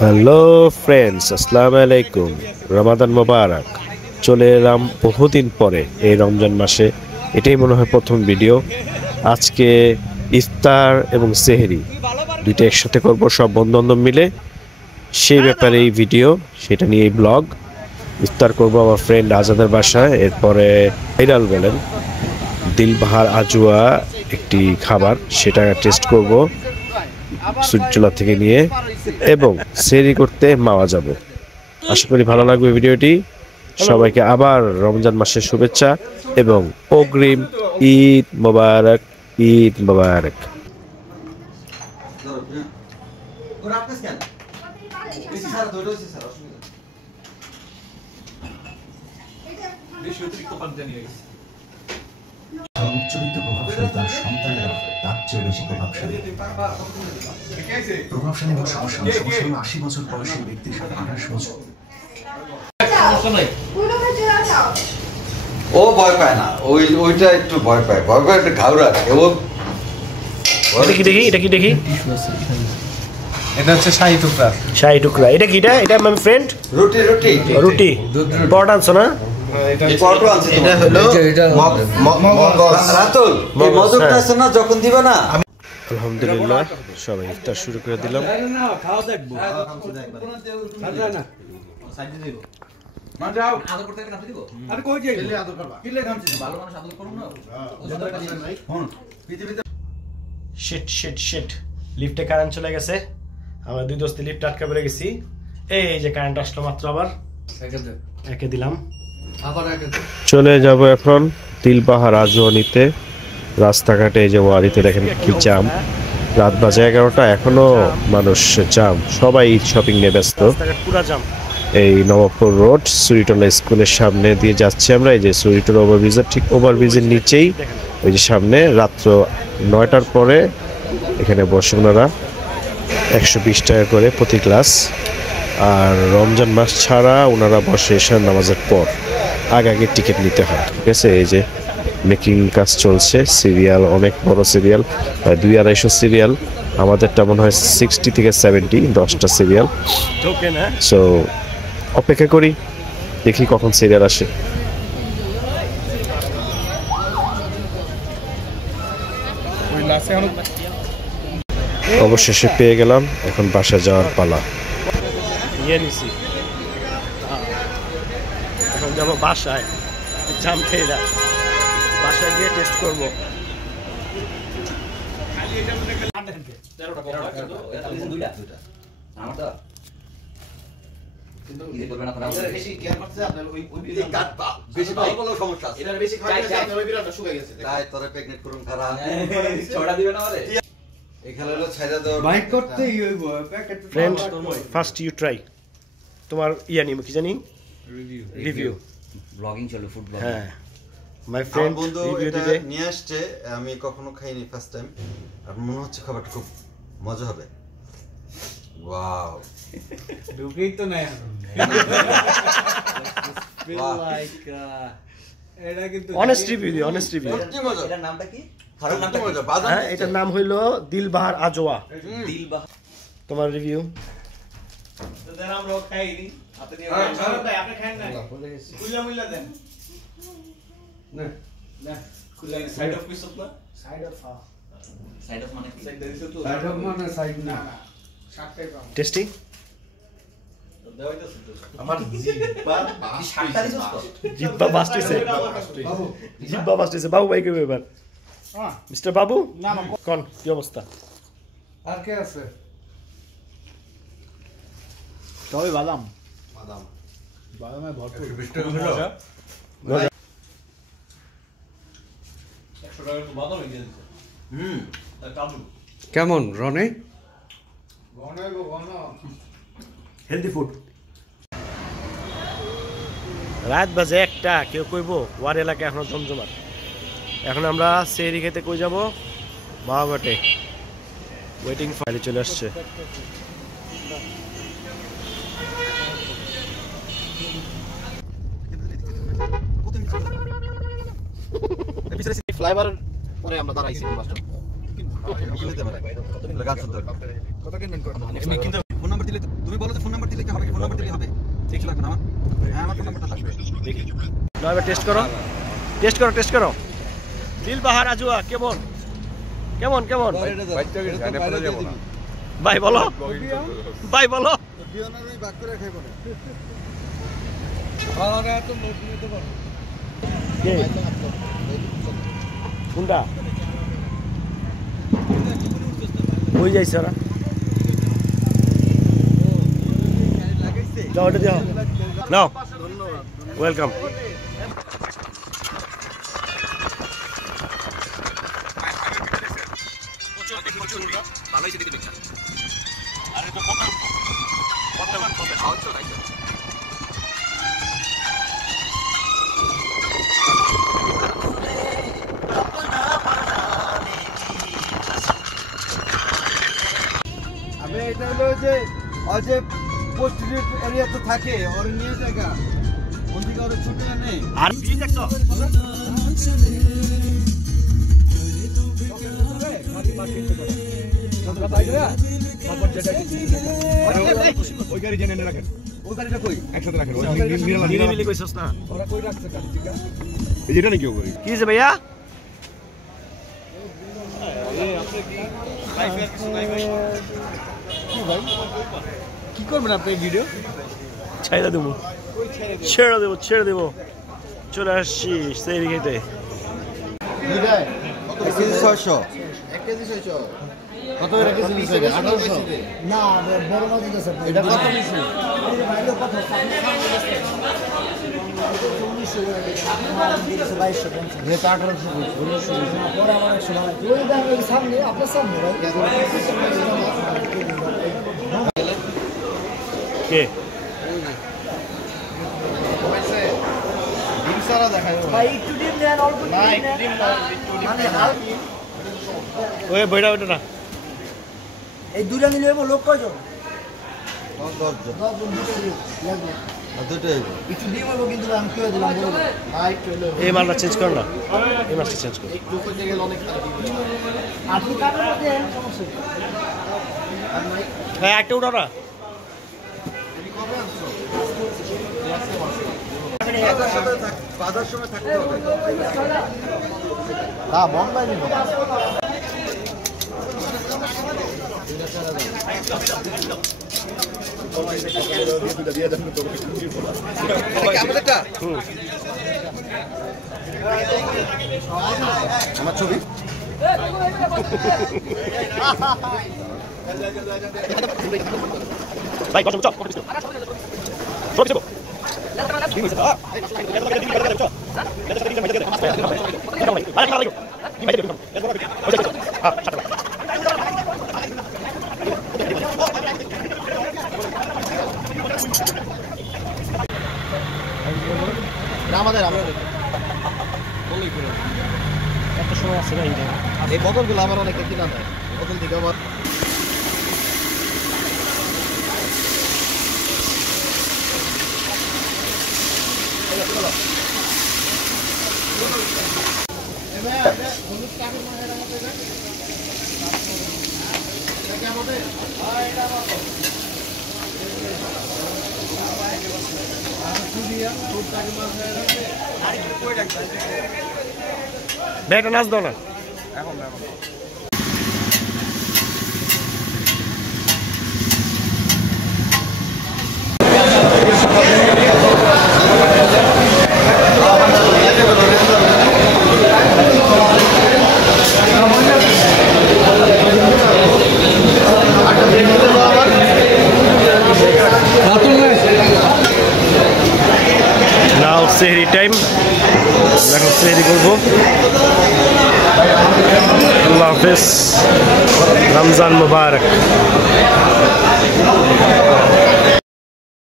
Hello friends, আসসালামু আলাইকুম। রমাদান মোবারক। চলে এলাম বহুদিন পরে এই রমজান মাসে। এটাই মনে হয় প্রথম ভিডিও। আজকে ইফতার এবং সেহরি দুইটা একসাথে করব, সব বন্ধু-বান্ধব মিলে। সেই ব্যাপারে এই ভিডিও, সেটা নিয়ে এই ব্লগ। ইফতার করব আমার ফ্রেন্ড আজাদের বাসায়। এরপরে ভাইরাল বলেন দিলবাহার আজওয়া একটি খাবার, সেটা টেস্ট করব সূর্যলা থেকে নিয়ে, এবং সেহরি করতে মাওয়া যাব। আশা করি ভালো লাগবে ভিডিওটি। সবাইকে আবার রমজান মাসের শুভেচ্ছা এবং অগ্রিম ঈদ মোবারক। ঈদ মোবারক। উচ্চবিত্ত প্রভাবশালী তার সন্তানেরা তার চেয়ে বেশি প্রভাবশালী। প্রভাবশালী হওয়ার সমস্যা না, সমস্যা হলো 80 বছর বয়সী ব্যক্তির সাথে 28 বছর। ও ভয় পায় না, ওইটা একটু ভয় পায়, একটা ঘাউরা। দেখি এটা হচ্ছে শাহী টুকরা। শাহী টুকরা। এটা কি? এটা আমার ফ্রেন্ড রুটি পরোটা আনছো না? যখন দিবে না। আলহামদুলিল্লাহ, সবাই ইফতার শুরু করে দিলাম। শিট লিফটে কারেন্ট চলে গেছে। আমরা দুই দোস্তে লিফট আটকা পড়ে গেছি। এই যে কারেন্ট আসলো মাত্র, আবার একে দিলাম। চলে যাব এখন দিলবাহার আজওয়া নিতে। রাস্তাঘাটে এই যে ওয়ারিতে দেখেন কি জাম। রাত বাজে 11টা, এখনো মানুষ জাম। সবাই শপিং নিয়ে ব্যস্ত। এই নবাবপুর রোড সুরিটোলা স্কুলের সামনে দিয়ে যাচ্ছি আমরা। এই যে সুরিটোলা ওভারব্রিজের ঠিক ওভারব্রিজের নিচেই ওই যে সামনে। রাত্র 9টার পরে এখানে বসে ওনারা 120 টাকা করে প্রতি ক্লাস। আর রমজান মাস ছাড়া ওনারা বসে এশার নামাজের পর। আগে টিকিট নিতে হয়, ঠিক আছে? এই যে মেকিং কাজ চলছে। সিরিয়াল অনেক বড় সিরিয়াল, 200-250 সিরিয়াল। আমাদেরটা মনে হয় 60 থেকে 70, 10টা সিরিয়াল। সো অপেক্ষা করি, দেখি কখন সিরিয়াল আসে। অবশেষে পেয়ে গেলাম। এখন বাসা যাওয়ার পালা। এখন যাবো বাসায়। জাম খেয়ে যা, বাসায় গিয়ে টেস্ট করবো। First you try. তোমার নিব কি জানি, রিভিউ ব্লগিং চলে, ফুড ব্লগিং। হ্যাঁ, মাই ফ্রেন্ড বন্ধু রিভিউ এটা দিবে। নিয়ে আসছে, আমি কখনো খাইনি, ফার্স্ট টাইম। আর মনে হচ্ছে খাবারটা খুব মজা হবে। ওয়াও, ঢুকেই তো নাই এখন। এটা কিন্তু অনেস্ট রিভিউ দিই, অনেস্ট রিভিউ। সত্যি মজা। এটার নামটা কি? সত্যি মজা। বাদাম হ্যাঁ, এটার নাম হইলো দিলবাহার আজওয়া। দিলবাহার। তোমার রিভিউ? তোদের আমরা খাইনি। আপনি আপনি খান না। কুইলা মুইলা দেন। না না, কুইলা সাইড অফ পিস না। সাইড অফ সাইড অফ মানে কি? সাইড দিছো তো। সাইড অফ মানে সাইড না। শাকটাই পাবো। টেস্টি? দেওয়াইতাছ তো। আমার জিহ্বা শাকটা দিছস তো? জিব্বা বাস্টিছে। জিব্বা বাস্টিছে। বাবু ভাই কইবে এবার। হ্যাঁ, মিস্টার বাবু না কোন কি অবস্থা? আর কে আছে? তবে বাদাম বাদামে ভরপুর। 100 টাকা তো বাদাম এনে দিছে। তা কাজু কেমন রনে? ঘন হেলদি ফুড। রাত বাজে 1টা, কেউ কইব ওয়ার এলাকা এখনো জমজমাট। এখন আমরা সেহরি খেতে কই যাব? মাওয়াঘাটে। ওয়েটিং ফাইলে চলে আসছে। ফ্লাইওভার পরে আমরা দাঁড়াইছি মাস্টার। কত কিনবেন? কত কিনবেন? ফোন নাম্বার দিলে তুমি বলো যে ফোন নাম্বার দিলে কি হবে, ফোন নাম্বার দিলে হবে, ঠিক লাগবে না আমার? হ্যাঁ আমার ফোন নাম্বারটা লাগবে। দেখি এবার টেস্ট করো দিলবাহার আজুয়া কেমন ভাই বলো কোনটা হয়ে যাইছে ওরা যাও, এটা দিও নাও, ওয়েলকাম। আমি এটা হলো যে অজে পোস্টেড এরিয়া তো থাকে ওর নিয়ে জায়গা ওদিকে ওর ছুটে নেই আর কি দেখছো ওই গাড়ি জেনে রাখেন, ওই গাড়িটা কই একসাথে রাখেন, নিরিবিলি কইছস না ওরা কই রাখছে গাড়ি? ঠিক আছে এই যেটা নাকি করি কি যে ভাইয়া কি করবেন আপনি ভিডিও? ছেড়ে দেবো চলে আসছি সেই খেতে। কেজি 600 কত করে কেজি নিছে? 1800 না বড় মাছ দিতেছে এটা কত নিছে? ভাইলো কত 2250 এটা 1800 পরে আমার 100 টাকা ওই দাম এই সামনে আপনার সামনে ভাই কে ডিম সারা দেখায় ভাই একটু ডিম দেন অল্প ডিম মানে হালকা ওই বইটা ওটা না এই দুইটা নিলে লোক কয়জন 10 জন 10 জন লাগবে আর দুটোই একটু ডিম হইব কিন্তু আমি কই দিলাম বড় ভাই একটু হলো এই মালটা চেঞ্জ কর না, এই মাছটা চেঞ্জ কর। একটু করতে গেলে অনেক আপনি কাটার মধ্যে সমস্যা হ্যাঁ একটা উঠাও না বাজার সময় থাকতে হবে। না বম্বাই নিব আমার ছবি ভাই কত চপ কত চপ আমাদের একটা সময় আছে না এই বোতলগুলো আমার অনেক কিনা দেয় বোতল থেকে আবার ব্যাটা নাচ দাও না নাও সেহরি টাইম এখন সেহরি করবো আল্লাহ হাফেজ রমজান মুবারক